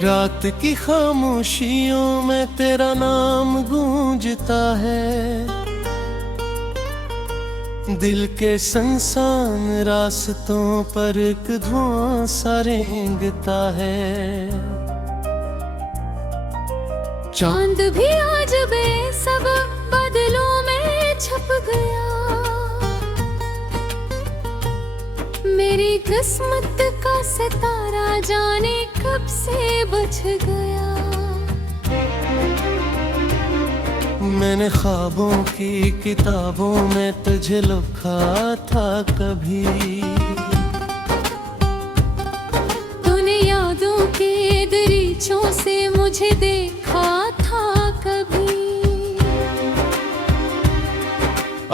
रात की खामोशियों में तेरा नाम गूंजता है, दिल के संसान रास्तों पर एक धुआं सा रेंगता है। चांद भी आज बेसब बादलों में छप गया, मेरी किस्मत का सितारा जाने कब से बच गया। मैंने ख्वाबों की किताबों में तुझे लिखा था कभी, तूने यादों के दरीचों से मुझे देखा था कभी।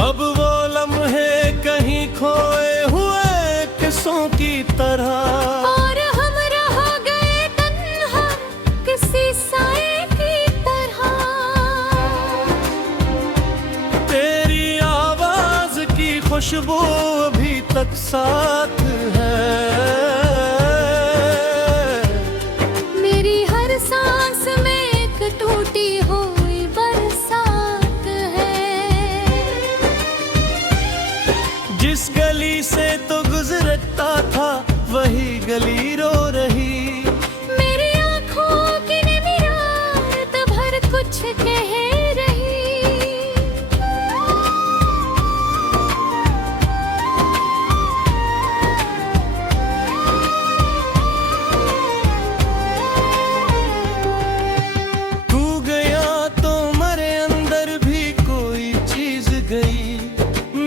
अब वो लम्हे कहीं खोए हुए किस्सों की तरह, और हम रह गए तन्हा किसी साए की तरह। तेरी आवाज की खुशबू अभी तक साथ है, मेरी हर सांस में एक टूटी हुई बरसात है। जिस गली से तो गुजरता था वही गली रो रही। मेरी आँखों की निरारत भर कुछ कह रही। तू गया तो मेरे अंदर भी कोई चीज गई,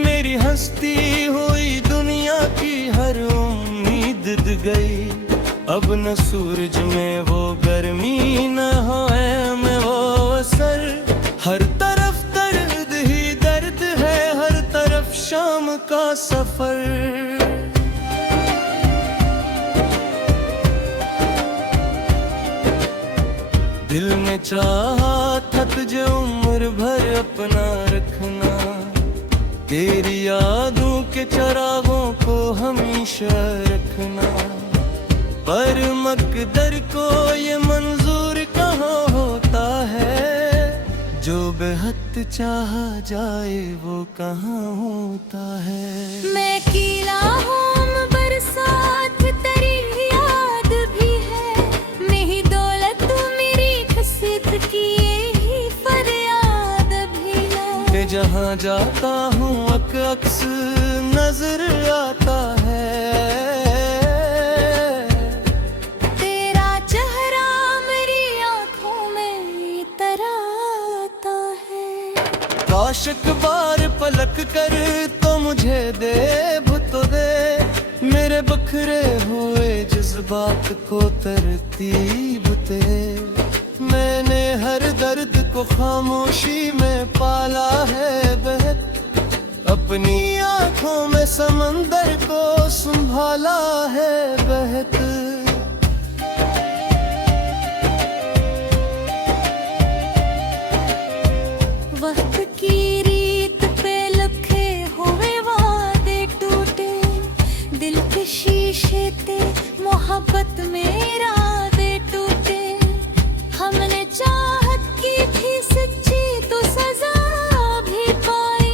मेरी हस्ती हुई दुनिया की हर उम्मीद गई। अब न सूरज में वो गर्मी न है में वो असर, हर तरफ दर्द ही दर्द है, हर तरफ शाम का सफर। दिल में चाहा था तुझे उम्र भर अपना रखना, तेरी यादों के चरागों को हमेशा रखना। पर मकदर को ये मंजूर कहाँ होता है, जो बेहद चाहा जाए वो कहाँ होता है। मैं कीला हूँ बरसात तेरी याद भी है, नहीं दौलत मेरी खसीत की यही फरियाद भी है। कि जहाँ जाता हूँ अक्स नजर आता है, तेरा चेहरा मेरी आँखों में तरह आता है। काश एक बार पलक कर तो मुझे दे तो दे, मेरे बखरे हुए जज्बात को तरतीब दे। मैंने हर दर्द को खामोशी में पाला है बहक, अपनी आँखों में समंदर को संभाला है बहक। वक्त की रीत पे लिखे हुए वादे टूटे, दिल के शीशे ते मोहब्बत में इरादे टूटे। हमने चाहत की थी सच्ची तो सजा भी पाई,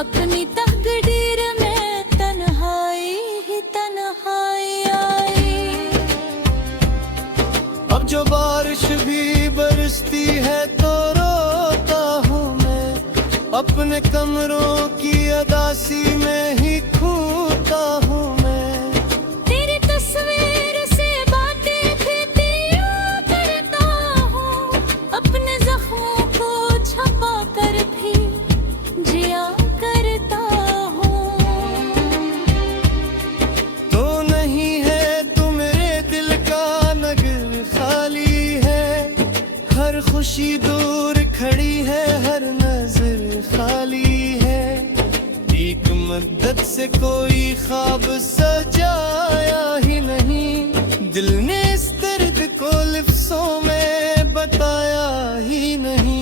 अपनी तकदीर में तन्हाई ही तन्हाई आई। अब जो बारिश भी बरसती है तो रोता हूँ मैं, अपने कमरों की अदासी में ही खोता हूँ मैं। तेरी तस्वीर से बातें कहती करता हूँ, अपने जख्मों को छपा कर भी जिया करता हूँ। तो नहीं है तू मेरे दिल का नगर खाली है, हर खुशी दूर खड़ी है, हर नजर खाली है। एक मद्दत से कोई ख्वाब सजाया ही नहीं, दिल ने इस दर्द को लिफ्ज़ों में बताया ही नहीं।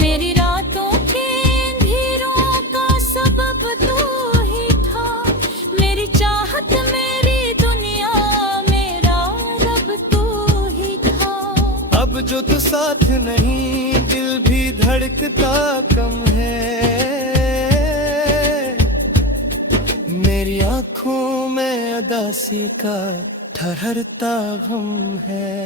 मेरी रातों के अंधेरों का सबब तू ही था, साथ नहीं, दिल भी धड़कता कम है। मेरी आंखों में उदासी का ठहरता गम है।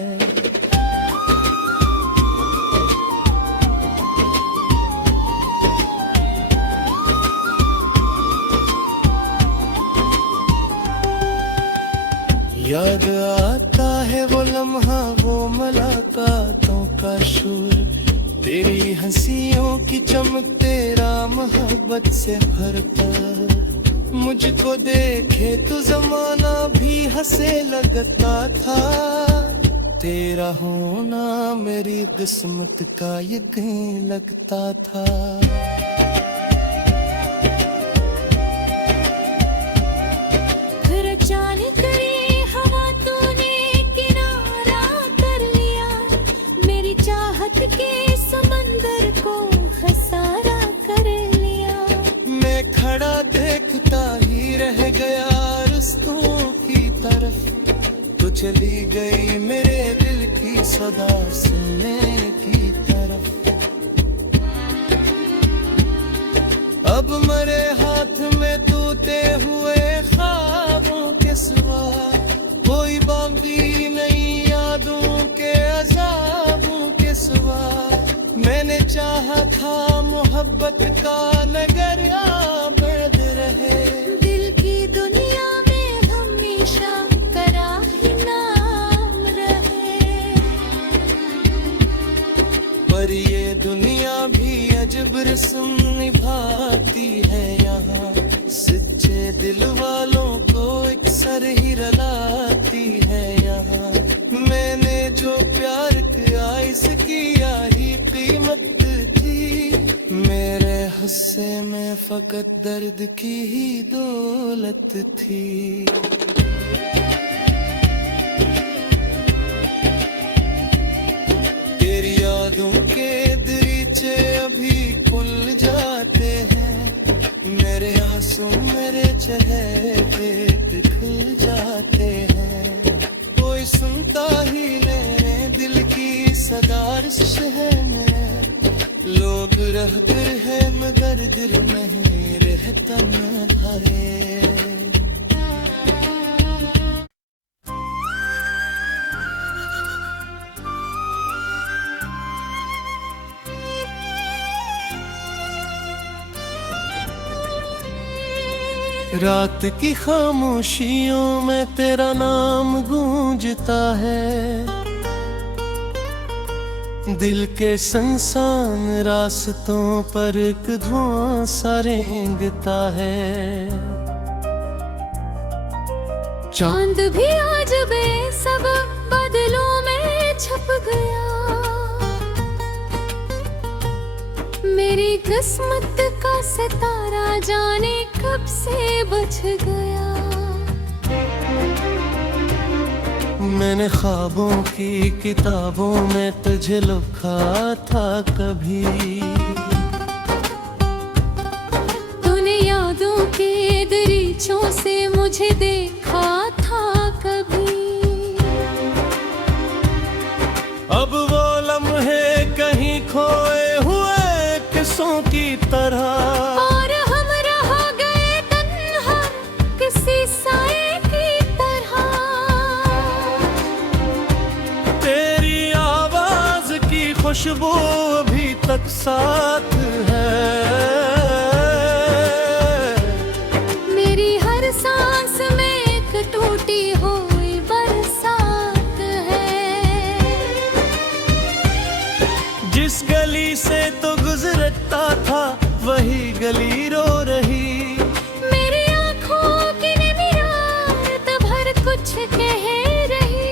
याद आता है वो लम्हा, वो मुलाकातों का शोर, तेरी हंसियों की चमक, तेरा मोहब्बत से भरता। मुझको देखे तो जमाना भी हंसे लगता था, तेरा होना मेरी किस्मत का यकीन लगता था। के समंदर को खसारा कर लिया। मैं खड़ा देखता ही रह गया रुस्तों की तरफ, तू चली गई मेरे दिल की सदा सुनने की तरफ। अब मरे हाथ में टूटे हुए ख्वाबों के सिवा कोई बाकी नहीं, यादों के अज़ाबों के सिवा। मैंने चाहा था मोहब्बत का नगर आबाद रहे, दिल की दुनिया में हमेशा तेरा ही नाम रहे। पर ये दुनिया भी अजब रस्म निभाती है यहाँ, सच्चे दिल वालों को एक सर ही रलाती है यहाँ। मैंने जो प्यार किया इसकी यही कीमत थी, मेरे हिस्से में फकत दर्द की ही दौलत थी। तेरी यादों के दरीचे अभी खुल जाते हैं, मेरे आंसू मेरे चेहरे पे खुल जाते हैं। कोई सुनता ही नहीं दिल की सदार शहर में, लोग रहते हैं मगर दिल में रहता न है। रात की खामोशियों में तेरा नाम गूंजता है, दिल के संसान रास्तों पर एक धुआं सा रेंगता है। चांद भी आज बेसब बादलों में छप गया, मेरी किस्मत का सितारा जाने कब से बच गया। मैंने ख्वाबों की किताबों में तुझे लिखा था कभी, तूने यादों के दरीचों से मुझे देखा था कभी। अब वो लम्हे कहीं खोए हुए किस्सों की तरह, और हम रह गए तन्हा किसी साए की तरह। तेरी आवाज की खुशबू अभी तक साथ है, मेरी हर सांस में एक टूटी हुई बरसात है। जिस गली से तो गुजरता था वही गली रो रही, मेरी आँखों की निरारत भर कुछ कह रही।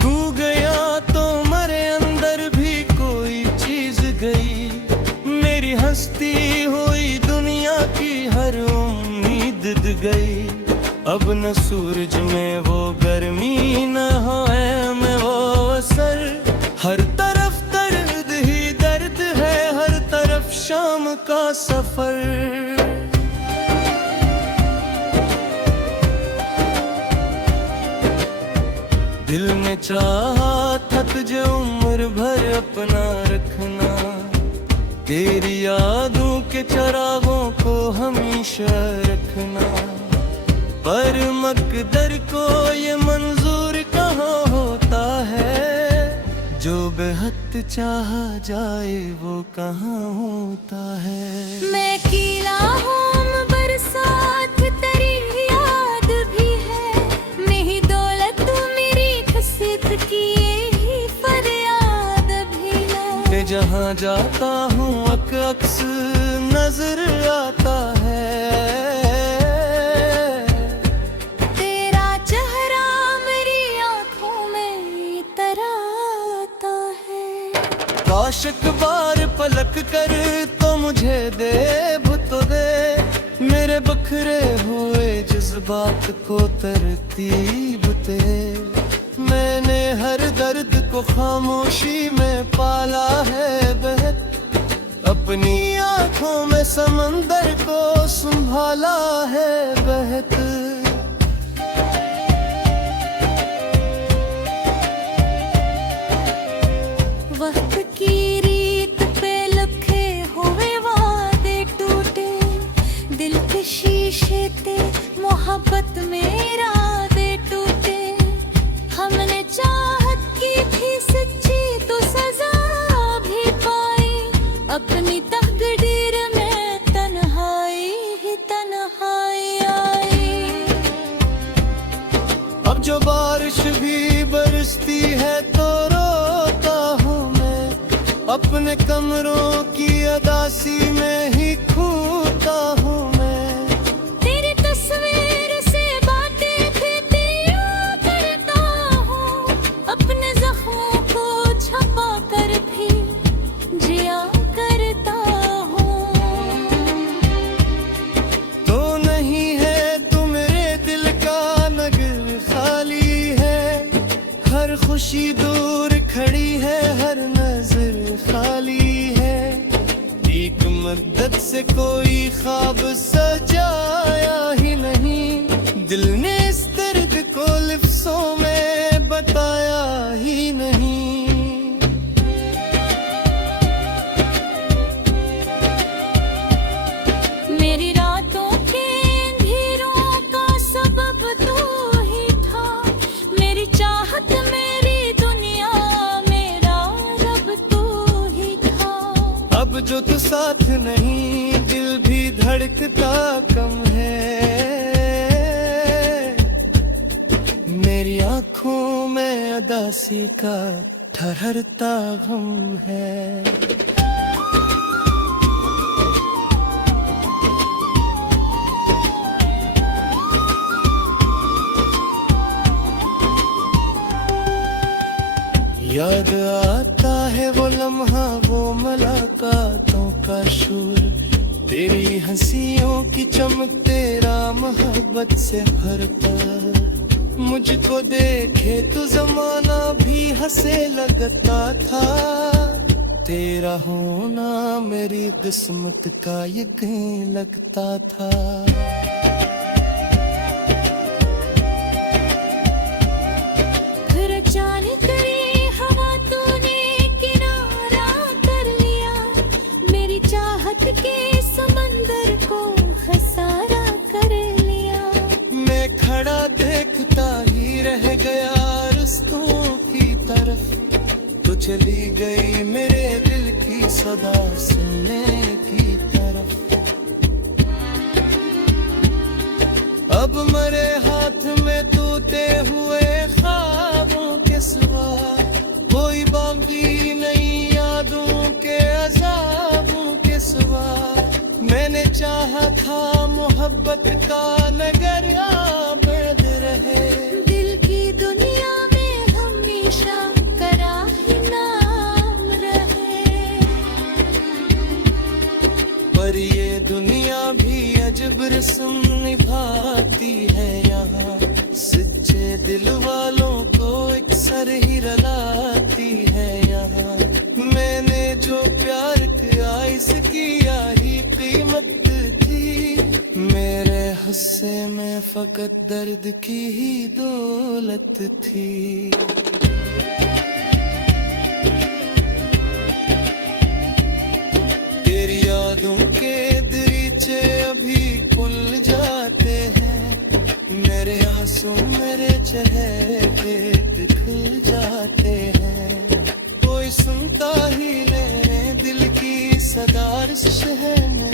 तू गया तो मेरे अंदर भी कोई चीज गई, मेरी हस्ती हुई दुनिया की हर उम्मीद गई। अब न सूरज में वो गर्मी न है में वो असर, हर तरफ दर्द ही दर्द है, हर तरफ शाम सफर। दिल में चाहा था तुझे उम्र भर अपना रखना, तेरी यादों के चरागों को हमेशा रखना। पर मकदर को ये मंजूर कहाँ होता है, जो बेहद चाहा जाए वो कहाँ होता है। मैं कीला हूँ बरसात तेरी याद भी है, मेरी दौलत मेरी खसीत की यही फरियाद भी है। मैं जहाँ जाता हूँ अक्स नजर आता है, तेरा चेहरा मेरी आँखों में तरह आता है। काश एक बार पलक कर तो मुझे दे तो दे, मेरे बखरे हुए जज्बात को तरतीब दे। मैंने हर दर्द को खामोशी में पाला है बहत, अपनी आंखों में समंदर को संभाला है बहत। वक्त की रीत पे लखे हुए वादे टूटे, दिल के शीशे ते मोहब्बत में इरादे टूटे। हमने चाहत की थी सच्ची तो सजा भी पाई, अपनी तकदीर में तन्हाई ही तन्हाई आई। अब जो बारिश भी बरसती है तो रोता हूँ मैं, अपने कमरों की अदासी में ही खोता हूँ मैं। तेरी तस्वीर से बातें भी तेरी करता हूँ, अपने जख्मों को छपा कर भी जिया करता हूँ। तो नहीं है तू मेरे दिल का नगर खाली है, हर खुशी दूर खड़ी है, हर नजर खाली है। एक मदद से कोई ख्वाब सजाया ही नहीं, दिल ने इस दर्द को लिफ्ज़ों में बताया ही नहीं। मेरी रातों के अंधेरों का सबब तू ही था, मेरी चाहत मेरी दुनिया मेरा रब तू ही था। अब जो तू साथ नहीं दिल भी धड़कता कम है, मेरी आंखों में अदासी का ठहरता गम है। याद आता है वो लम्हा वो मुलाकातों का शूर, तेरी हंसियों की चमक तेरा मोहब्बत से भरता। मुझको देखे तो जमाना भी हंसे लगता था, तेरा होना मेरी किस्मत का यकीन लगता था। फिर अचानक तेरी हवा तूने किनारा कर लिया, मेरी चाहत के समंदर को खसारा कर लिया। मैं खड़ा देखता ही रह गया रिश्तों की तरफ, तो चली गई मेरे दिल की सदा सुनने की तरफ। अब मरे हाथ में टूटे हुए ख्वाबों के सिवा कोई बाकी नहीं, यादों के अज़ाबों के सिवा। मैंने चाहा था मोहब्बत का नगर आबाद रहे, दिल की दुनिया में हमेशा करा ही नाम रहे। पर ये दुनिया भी अजब रस्म निभाती है यहाँ, सच्चे दिल वालों को एक सर ही रलाती है यहाँ। मैंने जो प्यार किया इसकी यही पैसे में फकत दर्द की ही दौलत थी। तेरी यादों के दरीचे अभी खुल जाते हैं, मेरे आंसू मेरे चेहरे पे दिखल जाते हैं। कोई सुनता ही नहीं दिल की सदार शहर में,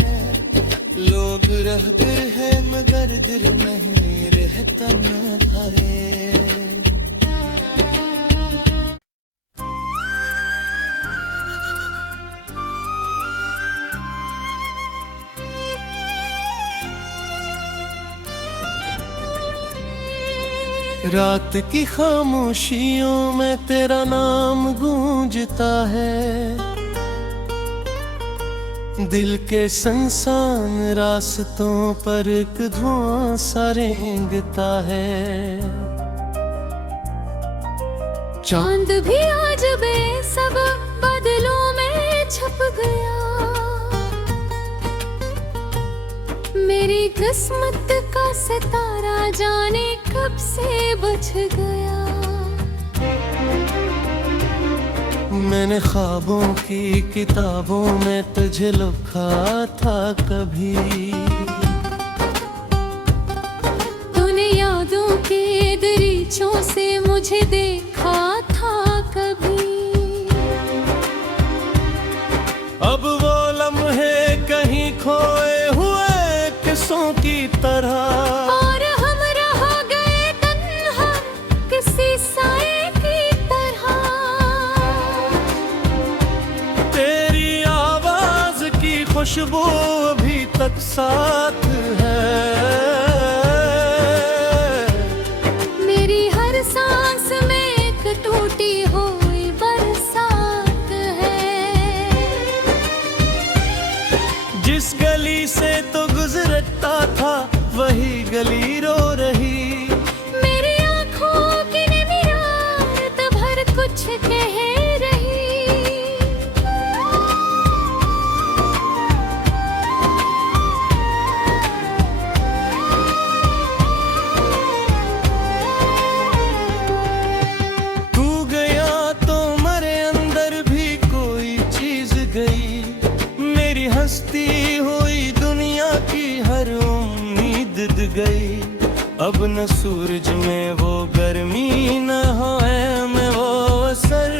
लोग रहकर है मगर दिल नहीं रहता न थारे। रात की खामोशियों में तेरा नाम गूंजता है, दिल के संसान रास्तों पर एक धुआं सा रेंगता है। चांद भी आज बेसब बादलों में छप गया, मेरी किस्मत का सितारा जाने कब से बुझ गया। मैंने ख्वाबों की किताबों में तुझे लिखा था कभी, तूने यादों के दरीचों से मुझे देखा था कभी। अब वो लम्हे कहीं खोए हुए किस्सों की तरह, और हम रह गए तन्हा किसी साए की तरह। तेरी आवाज की खुशबू अभी तक साथ है, मेरी हर सांस में एक टूटी हुई बरसात है। जिस गली से तो गुजरता था वही गली रो रही, मेरी आँखों की निरारत भर कुछ कह रही। तू गया तो मेरे अंदर भी कोई चीज गई, मेरी हस्ती हुई दुनिया की हर उम्मीद गई। अब न सूरज में वो गर्मी न है में वो असर,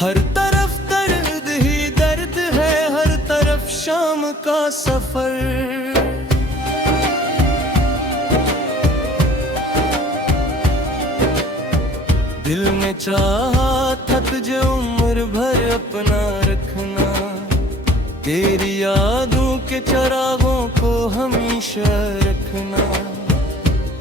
हर तरफ दर्द ही दर्द है, हर तरफ शाम का सफर। दिल ने चाहा था तुझे उम्र भर अपना रखना, तेरी यादों के चरागों को हमेशा रखना,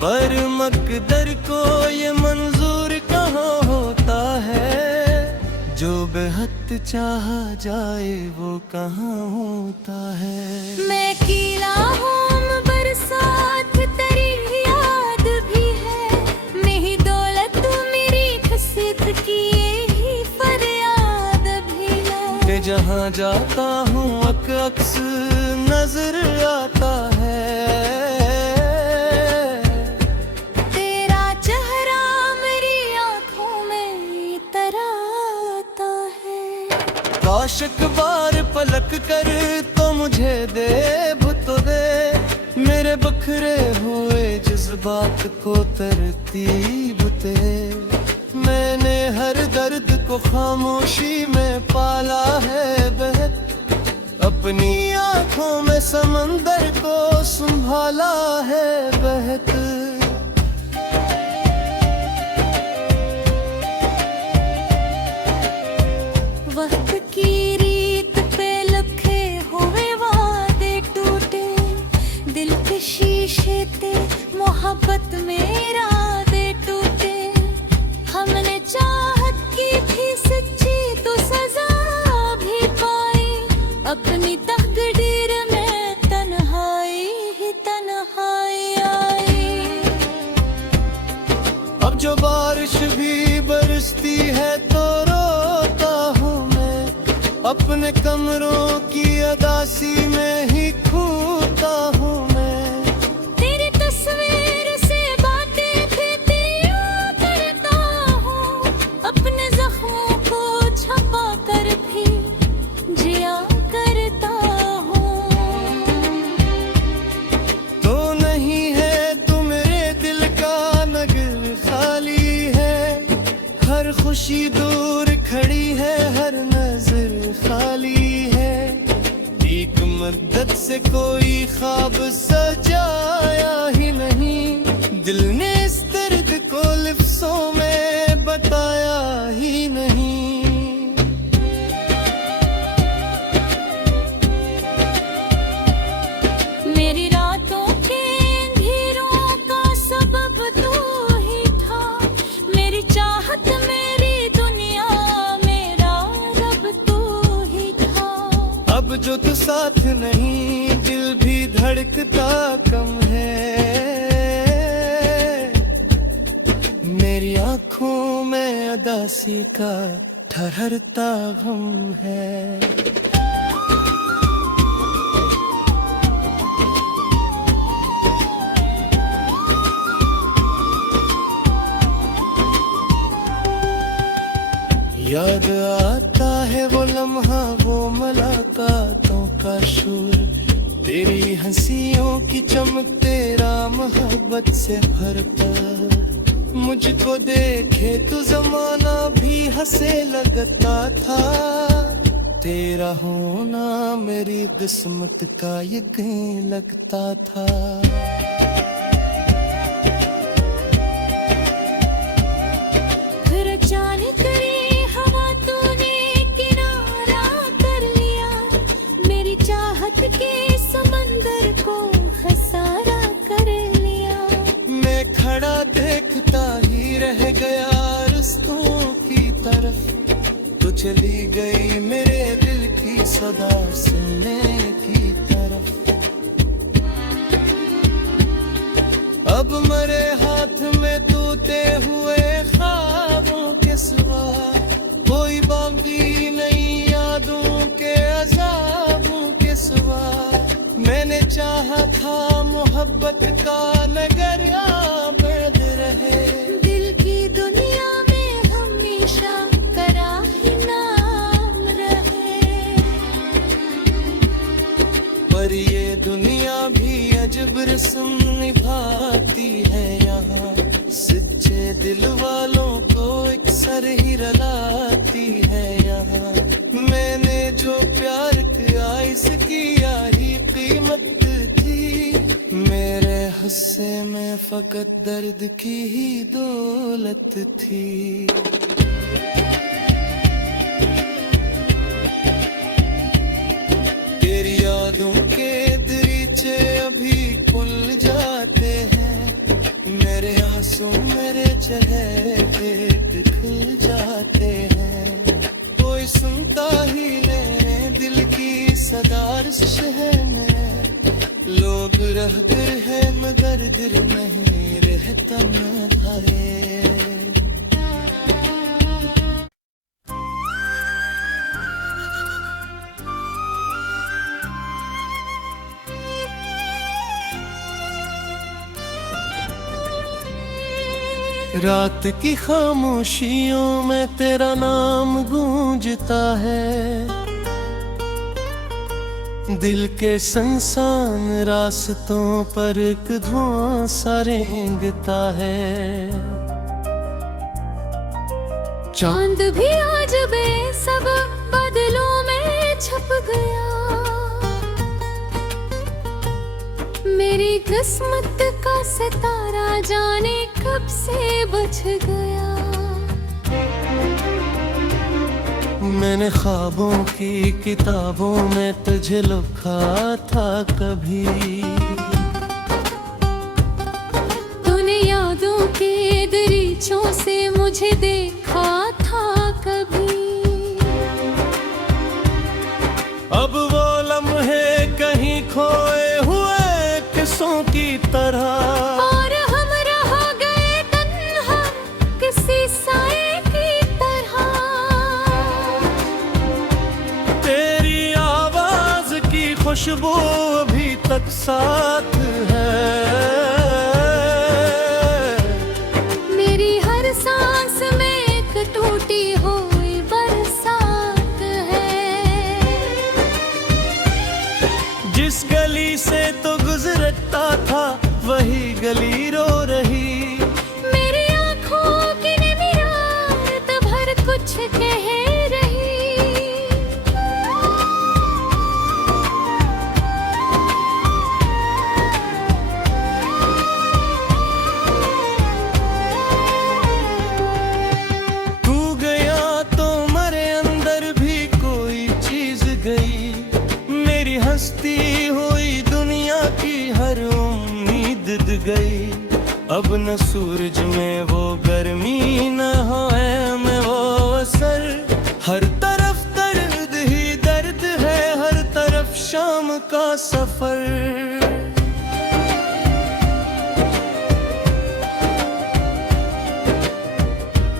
पर मकदर को ये मंजूर कहाँ होता है, जो बेहद चाहा जाए वो कहाँ होता है। मैं कीला हूँ बरसात तेरी याद भी है, नहीं दौलत मेरी खसीत की यही फरियाद भी है। कि जहाँ जाता हूँ अक्स नजर आता है, तेरा चेहरा मेरी आँखों में इतरा आता है। काश एक बार पलक कर तो मुझे दे तो दे, मेरे बखरे हुए जज्बात को तरतीब दे। मैंने हर दर्द को खामोशी में पाला है बहक, अपनी आँखों में समंदर को संभाला है बहक। वक्त की रीत पे लिखे हुए वादे टूटे, दिल के शीशे ते मोहब्बत में इरादे टूटे। हमने चाहत की थी सच्ची तो सजा भी पाई, अपनी तकदीर में तन्हाई ही तन्हाई आई। अब जो बारिश भी बरसती है तो रोता हूँ मैं, अपने कमरों की अदासी में ही खोता हूँ मैं। तेरी तस्वीर जैसे कोई ख्वाब सजाया ही नहीं, दिल ने इस दर्द को लिफ्ज़ों में बताया ही नहीं। मेरी रातों के अंधेरों का सबब तू ही था, मेरी चाहत मेरी दुनिया मेरा रब तू ही था। अब जो तू साथ नहीं, दिल भी धड़कता कम है। मेरी आँखों में अदासी का ठहरता गम है। याद आता है वो लम्हा, वो मुलाकातों का शूर, तेरी हंसियों की चमक, तेरा मोहब्बत से भरता। मुझको देखे तो जमाना भी हंसे लगता था, तेरा होना मेरी किस्मत का यकीन लगता था। फिर अचानक के समंदर को खसारा कर लिया। मैं खड़ा देखता ही रह गया रस्तों की तरफ, तो चली गई मेरे दिल की सदा सुनने की तरफ। अब मेरे हाथ में टूटे हुए ख्वाबों के सिवा कोई बाकी नहीं, यादों के अज़ाबों के सिवा। मैंने चाहा था मोहब्बत का नगर आबाद रहे, दिल की दुनिया में हमेशा कराही नाम रहे। पर ये दुनिया भी अजब रस्म निभाती है यहाँ, सच्चे दिल वालों को एक सर ही रलाती है यहाँ। मैंने जो प्यार किया इसकी यही कीमत थी, मेरे हिस्से में फकत दर्द की ही दौलत थी। तेरी यादों के दरीचे अभी खुल जाते हैं, मेरे आंसू मेरे चेहरे पे खिल जाते हैं। कोई सुनता ही नहीं दिल की सदार शहर में, लोग रहते हैं मगर दिल नहीं रहता न है। रात की खामोशियों में तेरा नाम गूंजता है, दिल के संसान रास्तों पर एक धुआं सा रेंगता है। चांद भी आज बेसब बादलों में छप गया, मेरी किस्मत का सितारा जाने कब से बुझ गया। मैंने ख्वाबों की किताबों में तुझे लिखा था कभी, तूने यादों के दरीचों से मुझे देखा था कभी। अब वो लम्हे कहीं खोए हुए किस्सों की तरह, और हम रह गए तन्हा किसी साए की तरह। तेरी आवाज की खुशबू अभी तक साथ है, मेरी हर सांस में एक टूटी हुई बरसात है। जिस गली से तो गुजरता था वही गली रो रही, मेरी आँखों की नमी रात भर कुछ कह रही। अब न सूरज में वो गर्मी न होए में वो असर। हर तरफ दर्द ही दर्द है, हर तरफ शाम का सफर।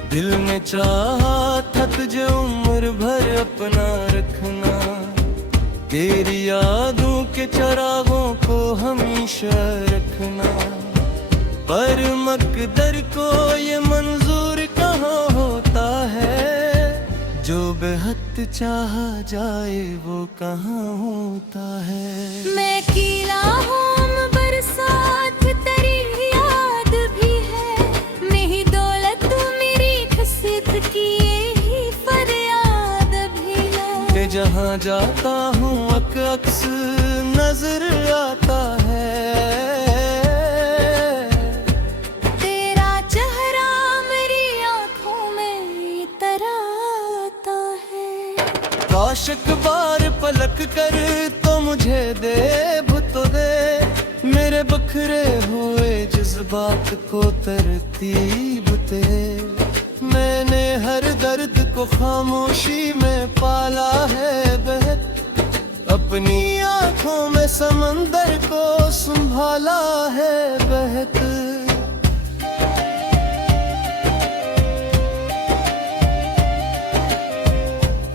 दिल में चाहा था तुझे उम्र भर अपना रखना, तेरी यादों के चरागों को हमेशा रखना। पर मकदर को ये मंजूर कहाँ होता है, जो बेहद चाहा जाए वो कहाँ होता है। मैं कीला हूँ बरसात तेरी याद भी है, मेरी दौलत मेरी खसियत की यही फरियाद भी है। कि जहाँ जाता हूँ अक्स नजर आता है, तेरा चेहरा मेरी आँखों में तरह आता है। काश एक बार पलक कर तो मुझे दे तो दे, मेरे बखरे हुए जज्बात को तरतीब दे। मैंने हर दर्द को खामोशी में पाला है बहत, अपनी आँखों में समंदर को संभाला है बहत।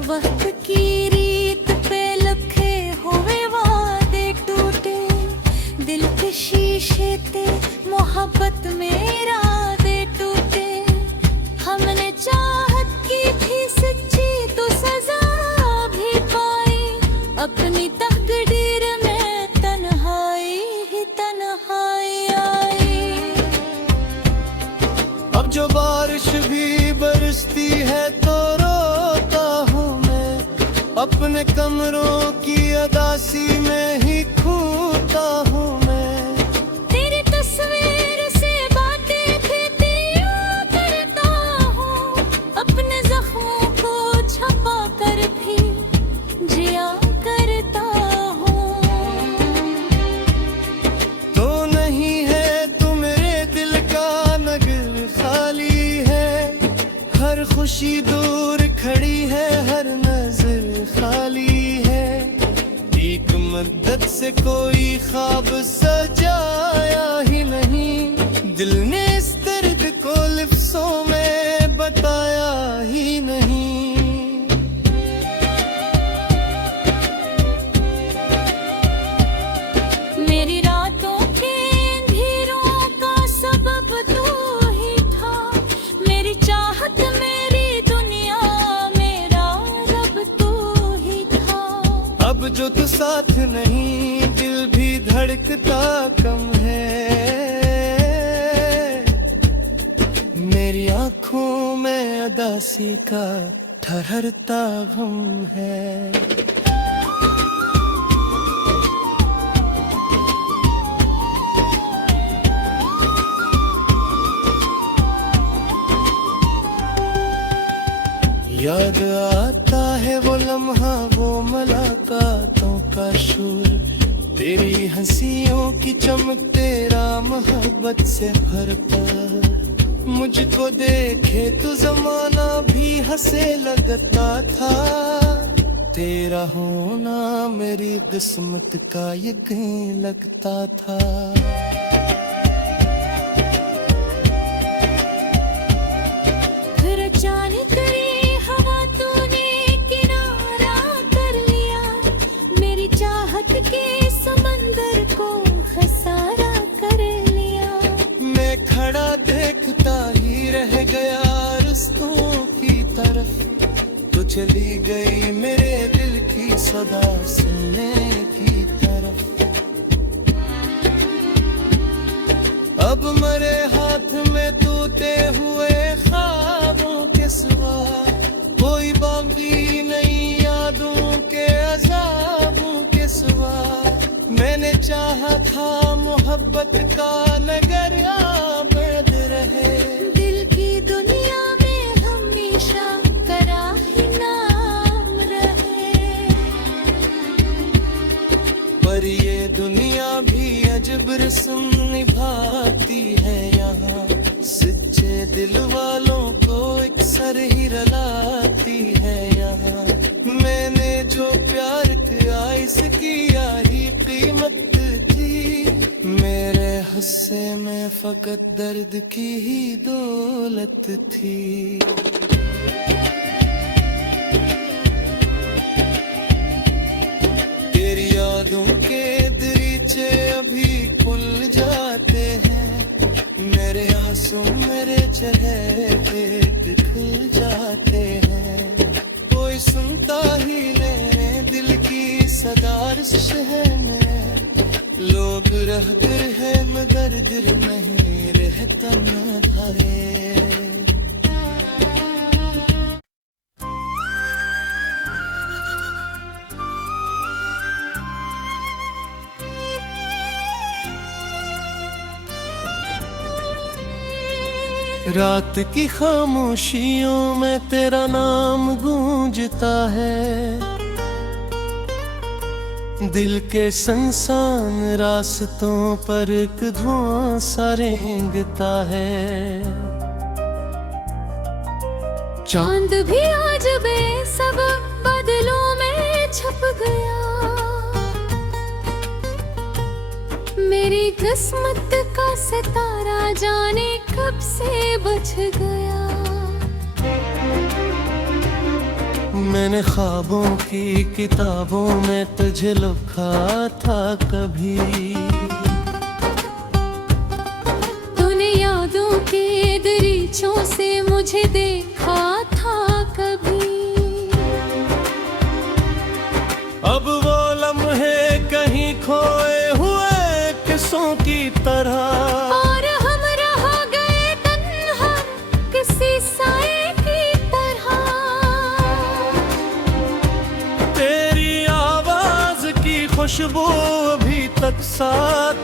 वक्त की रीत पे लखे हुए वादे टूटे, दिल के शीशे ते मोहब्बत में रादे टूटे। हमने चाहत की थी सच्ची तो सजा भी पाई, अपनी तकदीर में तन्हाई ही तन्हाई आई। अब जो बारिश भी बरसती है तो रोता हूँ मैं, अपने कमरों की अदासी में ही खोता हूँ मैं। तेरी तस्वीर से बातें भी यूं करता हूँ, अपने जख्मों को छपा कर भी जिया करता हूँ। तो नहीं है तू मेरे दिल का नगर खाली है, हर खुशी दूर खड़ी है, हर नजर खाली है। एक मदद से कोई ख्वाब सजाया ही नहीं, दिल ने इस दर्द को लिफ्ज़ों में बताया ही नहीं। मेरी रातों के अंधेरों का सबब तू ही था, मेरी चाहत मेरी दुनिया मेरा रब तू ही था। अब जो तू साथ नहीं दिल भी धड़कता कम है, मेरी आँखों में अदासी का ठहरता गम है। याद आता है वो लम्हा वो मुलाकातों का शोर, तेरी हंसियों की चमक तेरा मोहब्बत से भरता। मुझको देखे तो जमाना भी हंसे लगता था, तेरा होना मेरी किस्मत का यकीन लगता था। फिर अचानक तेरी हवा तूने किनारा कर लिया, मेरी चाहत के समंदर को खसारा कर लिया। मैं खड़ा देखता ही रह गया रिश्तों की तरफ, तो चली गई मेरे दिल की सदा सुनने की तरफ। अब मरे हाथ में टूटे हुए ख्वाबों के सिवा कोई बाकी नहीं, यादों के अज़ाबों के सिवा। मैंने चाहा था मोहब्बत का नगर आबाद रहे, दिल की दुनिया में हमेशा करा ही नाम रहे। पर ये दुनिया भी अजब रस्म निभाती है यहाँ। यहाँ। मैंने जो प्यार किया इसकी यही कीमत थी। मेरे हिस्से में फकत दर्द की ही दौलत थी। तेरी यादों के दरीचे अभी खुल जाते हैं। मेरे आंसू मेरे चेहरे पे दिखल जाते हैं। कोई सुनता ही नहीं दिल की सदारश है में। लोग रहते हैं मगर दिल नहीं रहता न है। रात की खामोशियों में तेरा नाम गूंजता है। दिल के संसान रास्तों पर एक धुआं सा रेंगता है। चांद भी आज बेसब बादलों में छप गया। मेरी किस्मत का सितारा जाने कब से बच गया। मैंने ख्वाबों की किताबों में तुझे लिखा था कभी। तूने यादों के दरीचों से मुझे देखा था कभी। अब वो लम्हे कहीं खोए हुए किस्सों की तरह। और हम रह गए तन्हा किसी साए की तरह। तेरी आवाज की खुशबू अभी तक साथ